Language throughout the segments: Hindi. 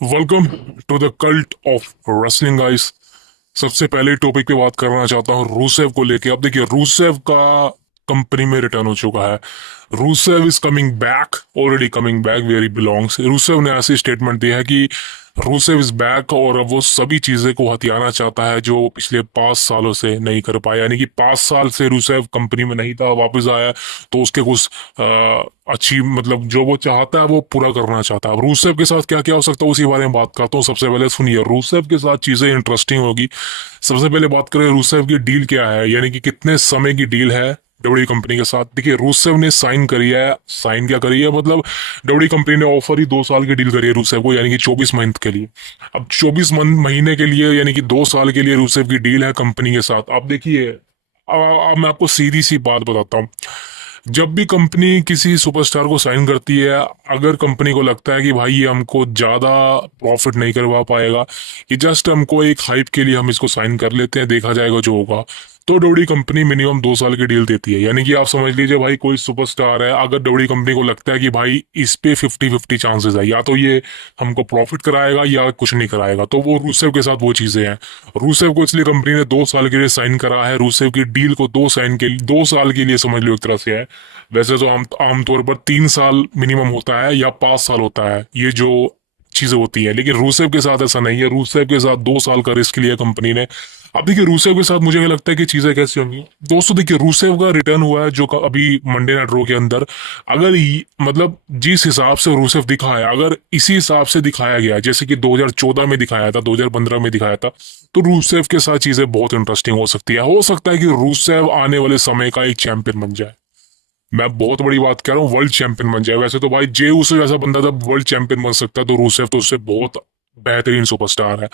Welcome to the cult of wrestling guys. सबसे पहले टॉपिक पे बात करना चाहता हूँ रूसेव को लेके। अब देखिए, रूसेव का कंपनी में रिटर्न हो चुका है। Rusev is coming back, already coming back where he belongs. Rusev ने ऐसी स्टेटमेंट दी है कि रूसेव इज बैक और अब वो सभी चीजें को हथियाना चाहता है जो पिछले 5 सालों से नहीं कर पाया। यानी कि 5 साल से रूसेव कंपनी में नहीं था, वापस आया तो उसके कुछ अच्छी मतलब जो वो चाहता है वो पूरा करना चाहता है। अब रूसेव के साथ क्या क्या हो सकता है उसी बारे में बात करता हूँ। सबसे पहले सुनिए, रूसेव के साथ चीजें इंटरेस्टिंग होगी। सबसे पहले बात करें रूसेव की डील क्या है, यानी कि कितने समय की डील है डब्ल्यू कंपनी के साथ। देखिए, रूसेव ने साइन करी है। साइन क्या करी है मतलब, डब्ल्यू कंपनी ने ऑफर ही 2 साल की डील करी है रूसेव को, यानी कि 24 मंथ के लिए। अब 24 महीने के लिए यानी कि 2 साल के लिए रूसेव की डील है कंपनी के साथ। अब देखिए, अब मैं आपको सीधी सी बात बताता हूँ। जब भी कंपनी किसी सुपरस्टार को साइन करती है, अगर कंपनी को लगता है कि भाई ये हमको ज़्यादा प्रॉफिट नहीं करवा पाएगा, ये जस्ट हमको एक हाइप के लिए हम इसको साइन कर लेते हैं, देखा जाएगा जो होगा, तो डब्ल्यू कंपनी मिनिमम 2 साल की डील देती है। यानी कि आप समझ लीजिए भाई, कोई सुपरस्टार है, अगर डब्ल्यू कंपनी को लगता है कि भाई इस पे 50-50 चांसेस है, या तो ये हमको प्रॉफिट कराएगा या कुछ नहीं कराएगा, तो वो रूसेव के साथ वो चीज़ें हैं। रूसेव को इसलिए कंपनी ने 2 साल के लिए साइन करा है। रूसेव की डील को 2 साल के लिए समझ लो एक तरह से है। वैसे तो आमतौर पर 3 साल मिनिमम होता है या 5 साल होता है, ये जो चीजें होती है, लेकिन रूसेव के साथ ऐसा नहीं है। रूसेव के साथ 2 साल का रिस्क लिया कंपनी ने। अब देखिए, रूसेव के साथ मुझे क्या लगता है कि चीजें कैसी होंगी दोस्तों। देखिए, रूसेव का रिटर्न हुआ है जो अभी मंडे नाइट रो के अंदर। अगर मतलब जिस हिसाब से रूसेव दिखा है, अगर इसी हिसाब से दिखाया गया जैसे कि 2014 में दिखाया था, 2015 में दिखाया था, तो रूसेव के साथ चीजें बहुत इंटरेस्टिंग हो सकती है। हो सकता है कि रूसेव आने वाले समय का एक चैंपियन बन जाए। मैं बहुत बड़ी बात कह रहा हूँ, वर्ल्ड चैंपियन बन जाए। वैसे तो भाई जे उसे जैसा बंदा जब वर्ल्ड चैंपियन बन सकता है, तो रूसेव तो उससे बहुत बेहतरीन सुपरस्टार है।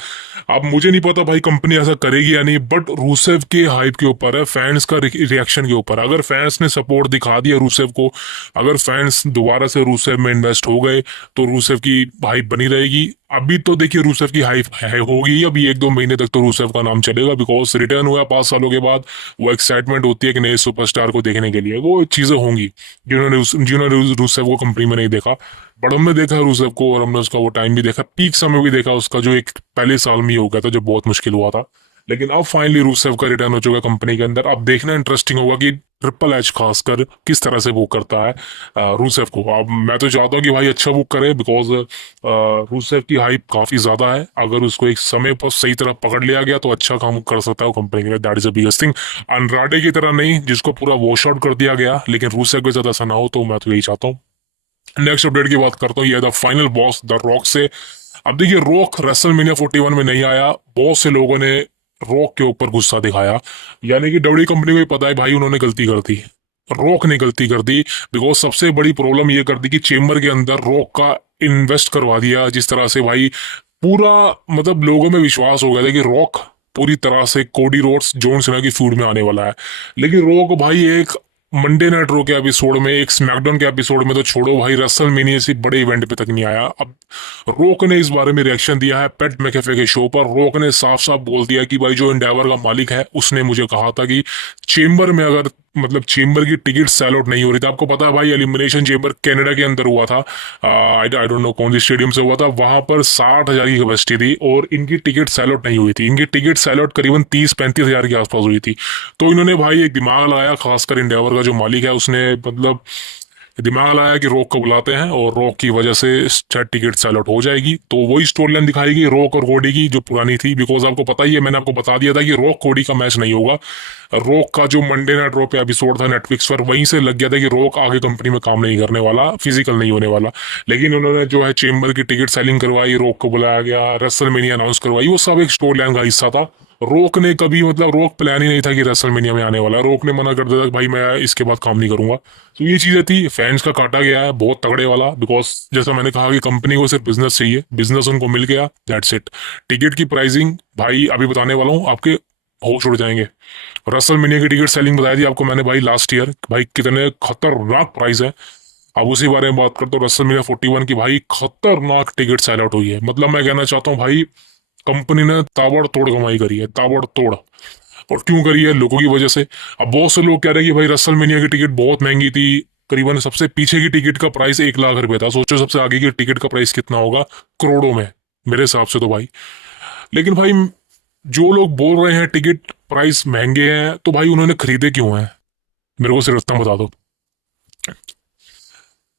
अब मुझे नहीं पता भाई कंपनी ऐसा करेगी या नहीं, बट रूसेव के हाइप के ऊपर है, फैंस का रिएक्शन के ऊपर। अगर फैंस ने सपोर्ट दिखा दिया रूसेव को, अगर फैंस दोबारा से रूसेव में इन्वेस्ट हो गए, तो रूसेव की हाइप बनी रहेगी। अभी तो देखिए, रूसेव की हाइप है होगी, अभी 1-2 महीने तक तो रूसेव का नाम चलेगा, बिकॉज रिटर्न हुआ 5 सालों के बाद। वो एक्साइटमेंट होती है कि नए सुपरस्टार को देखने के लिए, वो चीजें होंगी जिन्होंने रूसेव को कंपनी में नहीं देखा। बट हमने देखा रूसेव को, और हमने उसका वो टाइम भी देखा, पीक समय भी देखा उसका, जो एक पहले साल में ही हो गया था, जो बहुत मुश्किल हुआ था। लेकिन अब फाइनली रूसेव का रिटर्न हो चुका है कंपनी के अंदर। अब देखना इंटरेस्टिंग होगा कि ट्रिपल एच खासकर किस तरह से वो करता है रूसेव को। अब मैं तो चाहता हूँ कि भाई अच्छा बुक करे, बिकॉज रूसेव की हाइप काफी ज्यादा है। अगर उसको एक समय पर सही तरह पकड़ लिया गया तो अच्छा काम कर सकता है वो कंपनी के लिए। That is the biggest thing. अनराडे की तरह नहीं जिसको पूरा वॉश आउट कर दिया गया, लेकिन रूसेव के साथ ऐसा ना हो, तो मैं तो यही चाहता हूँ। नेक्स्ट अपडेट की बात करता हूँ, ये the final boss the rock से। अब देखिए, रॉक रेसलमेनिया 41 में नहीं आया। बहुत से लोगों ने रॉक के ऊपर गुस्सा दिखाया, यानी कि डब्ल्यू कंपनी को भी पता है भाई उन्होंने गलती कर दी, रॉक ने गलती कर दी। बिकॉज सबसे बड़ी प्रॉब्लम ये कर दी कि चेम्बर के अंदर रॉक का इन्वेस्ट करवा दिया जिस तरह से भाई, पूरा मतलब लोगों में विश्वास हो गया था कि रॉक पूरी तरह से कोडी रोड्स जॉन सीना की फील्ड में आने वाला है। लेकिन रॉक भाई एक मंडे नाइट रो के एपिसोड में, एक स्मैकडाउन के एपिसोड में तो छोड़ो भाई, रेसलमेनिया से बड़े इवेंट पे तक नहीं आया। अब रॉक ने इस बारे में रिएक्शन दिया है पेट मैकेफे के शो पर। रॉक ने साफ साफ बोल दिया कि भाई जो एंडेवर का मालिक है उसने मुझे कहा था कि चेम्बर में अगर मतलब चेम्बर की टिकट सेल आउट नहीं हो रही थी। आपको पता है भाई, एलिमिनेशन चेम्बर कनाडा के अंदर हुआ था, आई डोंट नो कौन सी स्टेडियम से हुआ था, वहां पर 60,000 की कैपेसिटी थी और इनकी टिकट सेल आउट नहीं हुई थी। इनकी टिकट सेल आउट करीबन 30-35 हजार के आसपास हुई थी। तो इन्होंने भाई एक दिमाग लगाया, खासकर इंडेवर का जो मालिक है उसने मतलब दिमाग लगाया कि रॉक को बुलाते हैं और रॉक की वजह से शायद टिकट सेल आउट हो जाएगी। तो वही स्टोरी लाइन दिखाएगी रॉक और कोडी की जो पुरानी थी। बिकॉज आपको पता ही है, मैंने आपको बता दिया था कि रॉक कोडी का मैच नहीं होगा। रॉक का जो मंडे नाइट रॉ पे एपिसोड था नेटफ्लिक्स पर, वहीं से लग गया था कि रॉक आगे कंपनी में काम नहीं करने वाला, फिजिकल नहीं होने वाला। लेकिन उन्होंने जो है चेम्बर की टिकट सेलिंग करवाई, रॉक को बुलाया गया, रेसलमेनिया अनाउंस करवाई, वो सब एक स्टोरी लाइन का हिस्सा था। रोक ने कभी मतलब रोक प्लान ही नहीं था कि रेसलमेनिया में आने वाला है। रोक ने मना कर दिया था कि भाई मैं इसके बाद काम नहीं करूंगा। तो ये चीजें थी, फैंस का काटा गया है बहुत तगड़े वाला। बिकॉज जैसा मैंने कहा कि कंपनी को सिर्फ बिजनेस चाहिए, बिजनेस उनको मिल गया, दैट्स इट। टिकट की प्राइसिंग भाई अभी बताने वाला हूँ, आपके होश उड़ जाएंगे। रेसलमेनिया की टिकट सेलिंग बताई थी आपको मैंने भाई लास्ट ईयर, भाई कितने खतरनाक प्राइस है। अब उसी बारे में बात करते हो, रेसलमेनिया 41 की भाई खतरनाक टिकट सेल आउट हुई है। मतलब मैं कहना चाहता हूँ भाई, कंपनी ने ताबड़तोड़ कमाई करी है, ताबड़तोड़। और क्यों करी है? लोगों की वजह से। अब बहुत से लोग कह रहे हैं कि भाई रेसलमेनिया की टिकट बहुत महंगी थी। करीबन सबसे पीछे की टिकट का प्राइस 1 लाख रुपए था। सोचो सबसे आगे की टिकट का प्राइस कितना होगा, करोड़ों में। मेरे हिसाब से तो भाई। लेकिन भाई जो लोग बोल रहे हैं टिकट प्राइस महंगे हैं, तो भाई उन्होंने खरीदे क्यों हैं? मेरे को सिर्फ इतना बता दो।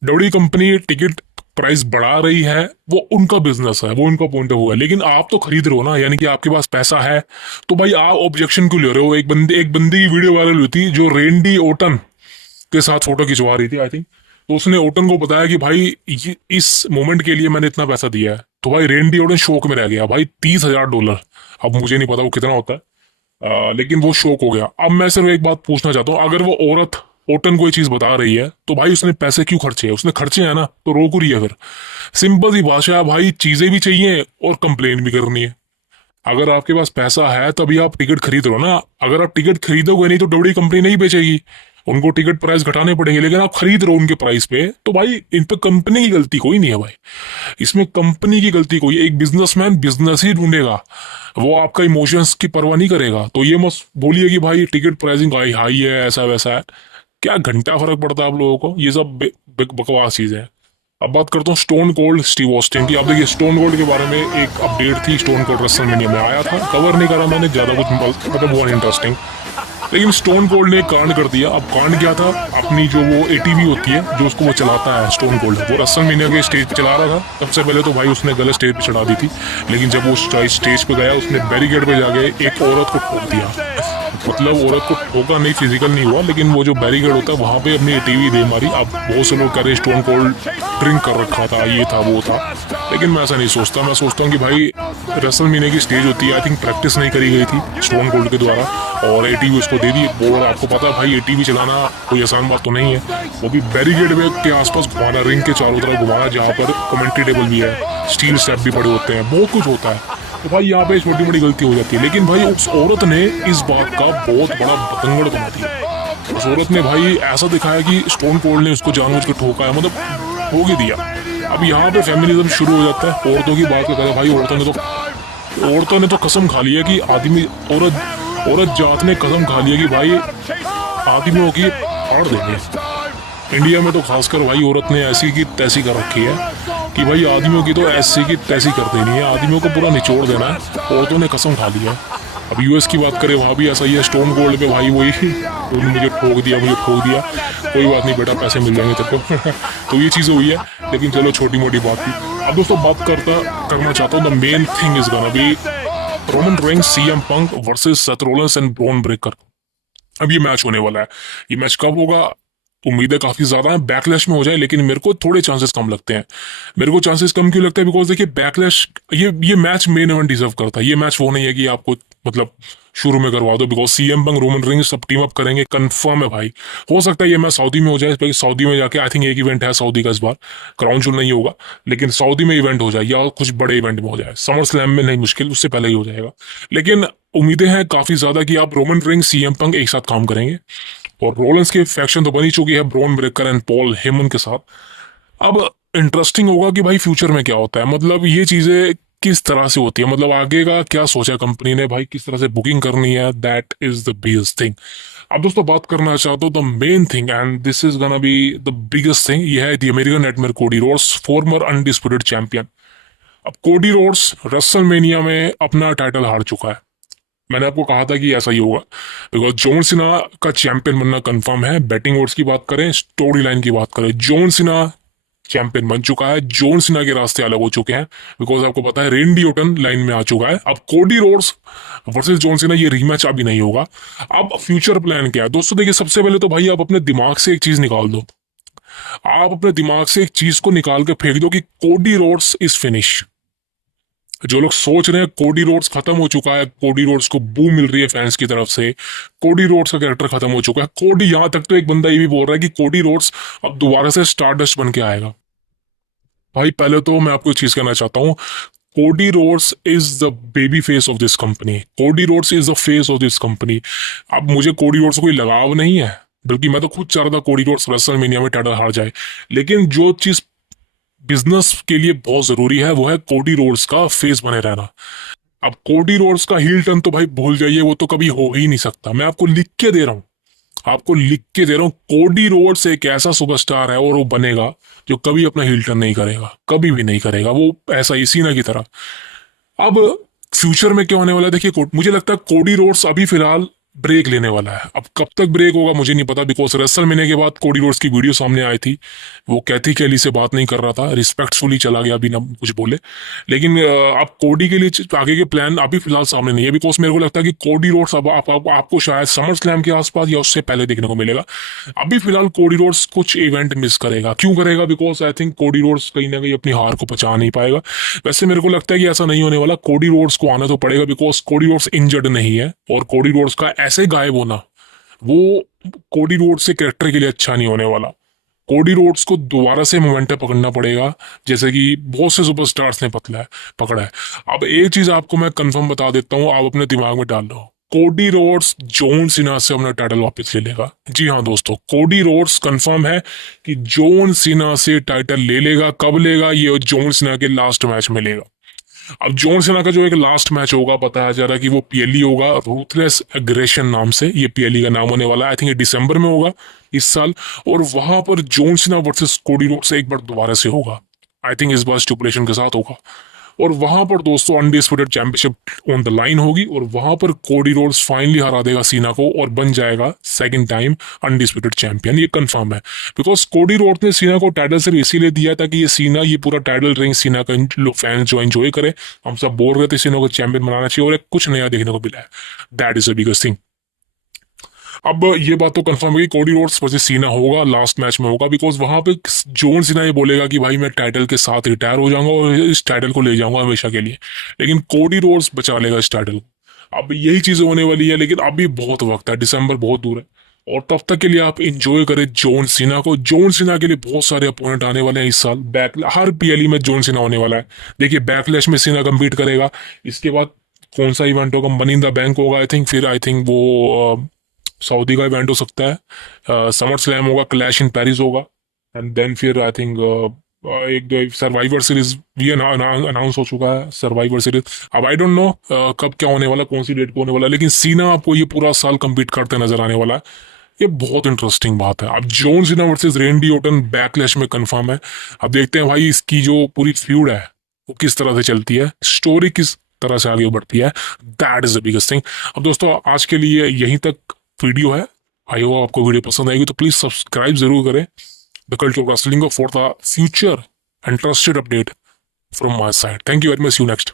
डब्ल्यू कंपनी टिकट प्राइस बढ़ा रही है, वो उनका बिजनेस है, वो उनका पॉइंट ऑफ व्यू है, लेकिन आप तो खरीद रहे हो ना, यानी कि आपके पास पैसा है। तो भाई आप ऑब्जेक्शन क्यों ले रहे हो? एक बंदी की वीडियो वायरल हुई थी जो रेंडी ओटन के साथ फोटो खिंचवा रही थी, आई थिंक। तो उसने ओटन को बताया कि भाई इस मोमेंट के लिए मैंने इतना पैसा दिया है। तो भाई रेंडी ओटन शौक में रह गया भाई, $30,000। अब मुझे नहीं पता वो कितना होता है, लेकिन वो शौक हो गया। अब मैं सिर्फ एक बात पूछना चाहता हूँ, अगर वो औरत ओटन कोई चीज बता रही है तो भाई उसने पैसे क्यों खर्चे हैं? उसने खर्चे हैं ना, तो रोक रही है फिर। सिंपल सी भाषा है भाई, चीजें भी चाहिए और कंप्लेन भी करनी है। अगर आपके पास पैसा है तभी आप टिकट खरीद रहे हो ना। अगर आप टिकट खरीदोगे नहीं तो डब्ल्यू कंपनी नहीं बेचेगी, उनको टिकट प्राइस घटाने पड़ेंगे। लेकिन आप खरीद रहे हो उनके प्राइस पे, तो भाई इन पे कंपनी की गलती कोई नहीं है भाई। इसमें कंपनी की गलती कोई, एक बिजनेसमैन बिजनेस ही ढूंढेगा, वो आपका इमोशंस की परवाह नहीं करेगा। तो ये मत बोलिए कि भाई टिकट प्राइसिंग हाई हाई है, ऐसा वैसा है। क्या घंटा फर्क पड़ता है आप लोगों को? ये सब बकवास चीजें हैं। अब बात करता हूँ स्टोन कोल्ड स्टीव ऑस्टिन की। आप देखिए स्टोन कोल्ड के बारे में एक अपडेट थी, स्टोन कोल्ड रेसलमेनिया में आया था, कवर नहीं करा मैंने ज्यादा कुछ, मतलब वो इंटरेस्टिंग। लेकिन स्टोन कोल्ड ने एक कांड कर दिया। अब कांड क्या था? अपनी जो वो एटीवी होती है, जो उसको वो चलाता है स्टोन कोल्ड, वो रेसलमेनिया के स्टेज पे चला रहा था। सबसे पहले तो भाई उसने गलत स्टेज पे चढ़ा दी थी, लेकिन जब वो स्टेज पे गया उसने बैरिकेड पे जाके एक औरत को ठोक दिया। मतलब औरत को ठोका नहीं, फिजिकल नहीं हुआ, लेकिन वो जो बैरिकेड होता है वहां पे अपनी टीवी दे मारी। अब बहुत से लोग कह रहे स्टोन कोल्ड ड्रिंक कर रखा था, ये था वो था, लेकिन मैं ऐसा नहीं सोचता। मैं सोचता हूँ कि भाई रेसलमेनिया की स्टेज होती है, आई थिंक प्रैक्टिस नहीं करी गई थी स्टोन कोल्ड के द्वारा, और एटीवी उसको दे दी। और आपको पता है भाई एटीवी चलाना कोई आसान बात तो नहीं है, वो भी बैरिकेड के आसपास घुमाना, रिंग के चारों तरफ घुमाना, जहाँ पर कमेंट्री टेबल भी है, स्टील स्टेप भी पड़े होते हैं, बहुत कुछ होता है। तो भाई यहाँ पे छोटी मोटी गलती हो जाती है, लेकिन भाई उस औरत ने इस बात का बहुत बड़ा बतंगड़ बना दिया। उस औरत ने भाई ऐसा दिखाया कि स्टोन कोल्ड ने उसको जानबूझ के ठोका है, मतलब ठोक ही दिया। अब यहाँ पे फेमिनिज्म शुरू हो जाता है, औरतों की बात करता है भाई। औरतों ने तो कसम खा लिया कि आदमी, औरत जात ने कसम खा लिया कि भाई आदमियों की फाड़ देंगे। इंडिया में तो खासकर भाई औरत ने ऐसी की तैसी कर रखी है कि भाई आदमियों की तो ऐसी की तैसी कर देनी है, आदमियों को पूरा निचोड़ देना है। औरतों ने कसम खा लिया। अब यूएस की बात करें, वहां भी ऐसा ही है। स्टोन कोल्ड पे भाई वही, उन्होंने मुझे ठोक दिया, कोई बात नहीं बेटा, पैसे मिल जाएंगे तेरे को। तो ये चीजें हुई है, लेकिन चलो छोटी मोटी बात थी। अब दोस्तों बात करना चाहता हूँ, the main thing is gonna be Roman Reigns, CM Punk versus Seth Rollins and Bron Breakker. अब ये मैच होने वाला है। ये मैच कब होगा? उम्मीदें काफी ज्यादा हैं बैकलैश में हो जाए, लेकिन मेरे को थोड़े चांसेस कम लगते हैं। मेरे को चांसेस कम क्यों लगता है? बिकॉज देखिए बैकलैश, ये मैच मेन इवेंट डिजर्व करता है। ये मैच वो नहीं है कि आपको मतलब शुरू में करवा दो, because CM Punk Roman Reigns सब टीम अप करेंगे, कंफर्म है भाई। हो सकता है ये मैच सऊदी में हो जाए, क्योंकि सऊदी में जाके आई थिंक एक इवेंट है सऊदी का इस बार, क्राउन जूल नहीं होगा, लेकिन सऊदी में इवेंट हो जाए या कुछ बड़े इवेंट में हो जाए। समर स्लैम में नहीं, मुश्किल उससे पहले ही हो जाएगा। लेकिन उम्मीदें हैं काफी ज्यादा कि आप रोमन रेंस सीएम पंक एक साथ काम करेंगे। और रोलेंस की फैक्शन तो बनी चुकी है Bron Breakker and Paul Heyman के साथ। अब इंटरेस्टिंग होगा कि भाई फ्यूचर में क्या होता है, मतलब ये चीजें किस तरह से होती है, मतलब आगे का क्या सोचा कंपनी ने भाई, किस तरह से बुकिंग करनी है, that is the biggest thing. अब दोस्तों बात करना चाहता हूँ the main thing, and this is gonna be the biggest thing. ये है the American nightmare Cody Rhodes, farmer undisputed champion. अब कोडी रोड्स रेसलमेनिया में अपना टाइटल हार चुका है। मैंने आपको कहा था कि ऐसा ही होगा, बिकॉज जॉन सिना का चैंपियन बनना कंफर्म है। बैटिंग ओड्स की बात करें, स्टोरी लाइन की बात करें, जॉन सिना चैंपियन बन चुका है। जॉन सिना के रास्ते अलग हो चुके हैं, बिकॉज आपको पता है रेंडी ओटन लाइन में आ चुका है। अब Cody Rhodes versus John Cena, ये रीमैच अभी नहीं होगा। अब फ्यूचर प्लान क्या है दोस्तों? देखिए सबसे पहले तो भाई आप अपने दिमाग से एक चीज निकाल दो। आप अपने दिमाग से एक चीज को निकाल के फेंक दो कि कोडी रोड्स इज फिनिश। जो लोग सोच रहे हैं कोडी रोड्स खत्म हो चुका है, कोडी रोड्स को बू मिल रही है फैंस की तरफ से, कोडी रोड्स का कैरेक्टर खत्म हो चुका है, कोडी, यहां तक तो एक बंदा ये भी बोल रहा है कि कोडी रोड्स अब दोबारा से स्टारडस्ट बन के आएगा। भाई पहले तो मैं आपको एक चीज कहना चाहता हूँ, Cody Rhodes is the baby face of this company, Cody Rhodes is the face of this company. अब मुझे कोडी रोड्स से कोई लगाव नहीं है, बल्कि मैं तो खुद चाह रहा था कोडी रोड्स रेसलमेनिया में टाइटल हार जाए। लेकिन जो चीज बिजनेस के लिए बहुत जरूरी है वो है कोडी रोड्स का फेस बने रहना। अब कोडी रोड्स का हील टर्न तो भाई भूल जाइए, वो तो कभी हो ही नहीं सकता। मैं आपको लिख के दे रहा हूं, आपको लिख के दे रहा हूँ, कोडी रोड्स एक ऐसा सुपरस्टार है और वो बनेगा जो कभी अपना हील टर्न नहीं करेगा, कभी भी नहीं करेगा, वो ऐसा ही सीना की तरह। अब फ्यूचर में क्या होने वाला है देखिए, मुझे लगता है कोडी रोड्स अभी फिलहाल ब्रेक लेने वाला है। अब कब तक ब्रेक होगा मुझे नहीं पता, बिकॉज रेसल महीने के बाद कोडी रोड्स की वीडियो सामने आई थी, वो कैथी केली से बात नहीं कर रहा था, रिस्पेक्टफुली चला गया बिना कुछ बोले। लेकिन अब कोडी के लिए आगे के प्लान अभी फिलहाल सामने नहीं है, बिकॉज मेरे को लगता है कि कोडी रोड्स अब आपको शायद समर स्लैम के आसपास या उससे पहले देखने को मिलेगा। अभी फिलहाल कोडी रोड्स कुछ इवेंट मिस करेगा, क्यों करेगा? Because I think Cody Rhodes कहीं ना कहीं अपनी हार को पचा नहीं पाएगा। वैसे मेरे को लगता है कि ऐसा नहीं होने वाला, कोडी रोड्स को आना तो पड़ेगा, बिकॉज कोडी रोड्स इंजर्ड नहीं है, और कोडी रोड्स का ऐसे गायब होना वो कोडी रोड्स के कैरेक्टर के लिए अच्छा नहीं होने वाला। कोडी रोड्स को दोबारा से मोमेंटम पकड़ना पड़ेगा, जैसे कि बहुत से सुपरस्टार्स ने पकड़ा है। अब एक चीज आपको मैं कंफर्म बता देता हूँ, आप अपने दिमाग में डाल लो, कोडी रोड्स जॉन सीना से अपना टाइटल वापस ले लेगा। जी हाँ दोस्तों, कोडी रोड्स कंफर्म है कि जॉन सीना से टाइटल ले लेगा। कब लेगा? ये जॉन सीना के लास्ट मैच में लेगा। अब जॉन सीना का जो एक लास्ट मैच होगा, बताया जा रहा है कि वो पीएलई होगा, रूथलेस एग्रेशन नाम से ये पीएलई का नाम होने वाला है। आई थिंक ये दिसंबर में होगा इस साल, और वहां पर John Cena versus Cody Rhodes एक बार दोबारा से होगा। आई थिंक इस बार स्टिपुलेशन के साथ होगा, और वहां पर दोस्तों undisputed championship on the line होगी, और वहां पर कोडी रोड्स फाइनली हरा देगा सीना को और बन जाएगा सेकंड टाइम अनडिस्प्यूटेड चैंपियन। ये कंफर्म है, बिकॉज कोडी रोड्स ने सीना को टाइटल सिर्फ इसीलिए दिया था कि ये पूरा टाइटल रिंग सीना का लोग फैंस जो एंजॉय करे। हम सब बोल रहे थे सीना को चैंपियन बनाना चाहिए, और एक कुछ नया देखने को मिला है। That is the biggest thing. अब ये बात तो कंफर्म है कि कोडी रोड्स वर्सेस सीना होगा, लास्ट मैच में होगा, बिकॉज वहां पे जॉन सीना ये बोलेगा कि भाई मैं टाइटल के साथ रिटायर हो जाऊंगा और इस टाइटल को ले जाऊंगा हमेशा के लिए, लेकिन कोडी रोड्स बचा लेगा इस टाइटल को। अब यही चीजें होने वाली है, लेकिन अभी बहुत वक्त है, दिसंबर बहुत दूर है, और तब तक के लिए आप इंजॉय करें जॉन सीना को। जॉन सीना के लिए बहुत सारे अपोनेंट आने वाले हैं इस साल, हर पीएलई में जॉन सीना होने वाला है। देखिए बैकलैश में सीना कम्पीट करेगा, इसके बाद कौन सा इवेंट होगा? मनी इन द बैंक होगा आई थिंक, फिर आई थिंक वो सऊदी का इवेंट हो सकता है, समर स्लैम होगा, क्लैश इन पेरिस होगा, एंड देन फिर आई थिंक एक दो सर्वाइवर सीरीज भी अनाउंस हो चुका है, सर्वाइवर सीरीज। अब आई डोंट नो कब क्या होने वाला, कौन सी डेट को होने वाला, लेकिन सीना आपको ये पूरा साल कम्पीट करते नजर आने वाला है। ये बहुत इंटरेस्टिंग बात है। अब जॉन सीना वर्सेस रेंडी ओटन बैकलैश में कंफर्म है। अब देखते हैं भाई इसकी जो पूरी फ्यूड है वो किस तरह से चलती है, स्टोरी किस तरह से आगे बढ़ती है। That is the biggest thing. अब दोस्तों आज के लिए यहीं तक वीडियो है। आई होप आपको वीडियो पसंद आएगी, तो प्लीज सब्सक्राइब जरूर करें the cult of wrestling for the future and trusted update from my side. Thank you very much, you next.